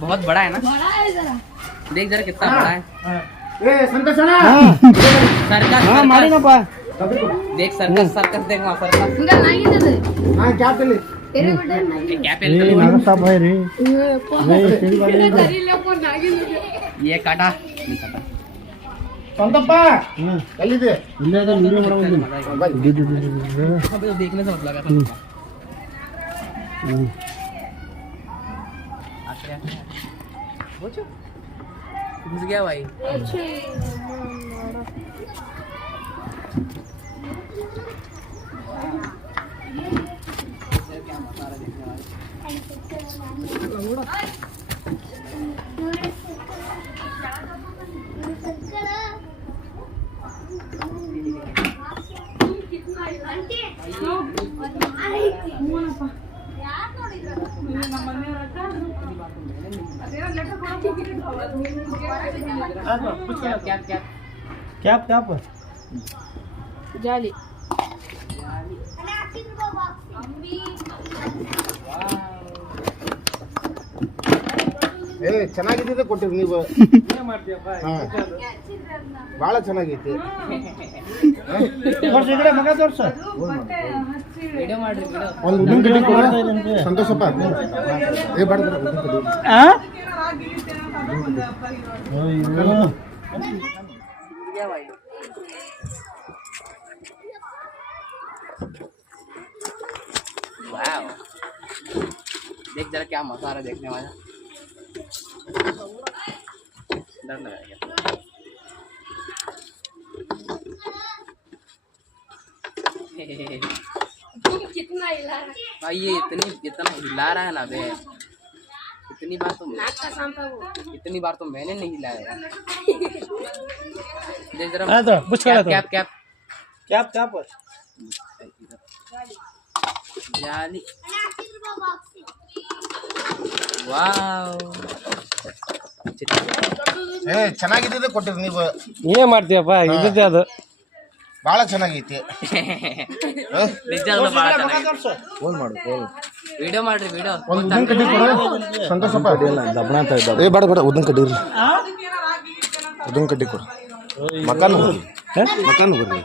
बहुत बड़ा है ना? बड़ा है जरा। देख जरा कितना बड़ा है। सर्कस देख, सर्कस सर्कस देख वहाँ सर्कस। ఇంకా నాగినది तेरे को डर नहीं क्या पहले सरी लेको नागिनది ये काटा नहीं काटा। ಸಂತಪ್ಪ ಎಲ್ಲಿದೆ अबे तो देखने से मत लगा था। घुस गया भाई। क्या जाली ಏ ಚೆನ್ನಾಗಿದ್ದಿದೆ ಕೊಟ್ಟಿರಿ ನೀವು ಬಹಳ ಚೆನ್ನಾಗೈತಿ ತೋರ್ಸ ಈ ಕಡೆ ಮಗ ತೋರ್ಸ वीडियो ಮಾಡ್ರಿ वीडियो। ಒಂದು ಉದ್ದಿನ ಕಡ್ಡಿ ಕೊಡ ಸಂತೋಷಪ್ಪ ಏ ಬಾಡ ಉದ್ದಿನ ಕಡ್ಡಿ गया भाई। वाव देख जरा क्या मजा आ रहा है देखने वाला। डर लगा क्या? कितना हिला रहा है भाई ये इतना हिला रहा है ना बे। इतनी बार तो नाक का सांपा वो इतनी बार तो मैंने नहीं हिलाया। देख जरा हाँ तो, कुछ करा तो। कैप कैप क्या पर जाली। वाव ಏ ಚೆನ್ನಾಗಿದ್ದಿದೆ ಕೊಟ್ಟಿರಿ ನೀವು ಏನ್ ಮಾಡ್ತೀಯಪ್ಪ ಇದ್ದದ್ದೇ ಅದು ಬಹಳ ಚೆನ್ನಾಗೈತಿ ನಿಜವಾಗ್ಲೂ ಬಹಳ ಚೆನ್ನಾಗಿದೆ। ಫೋನ್ ಮಾಡು ಫೋನ್ ವಿಡಿಯೋ ಮಾಡ್ರಿ वीडियो। ಒಂದು ಉದ್ದಿನ ಕಡ್ಡಿ ಕೊಡ ಸಂತೋಷಪ್ಪ ದಬ್ಬಣ ಅಂತ ಇದ್ದ ಏ ಬಾಡ ಉದ್ದಿನ ಕಡ್ಡಿ ಇರ್ಲಿ ಉದ್ದಿನ ಕಡ್ಡಿ ಕೊಡು ಮಕಾನು ಬರ್ಲಿ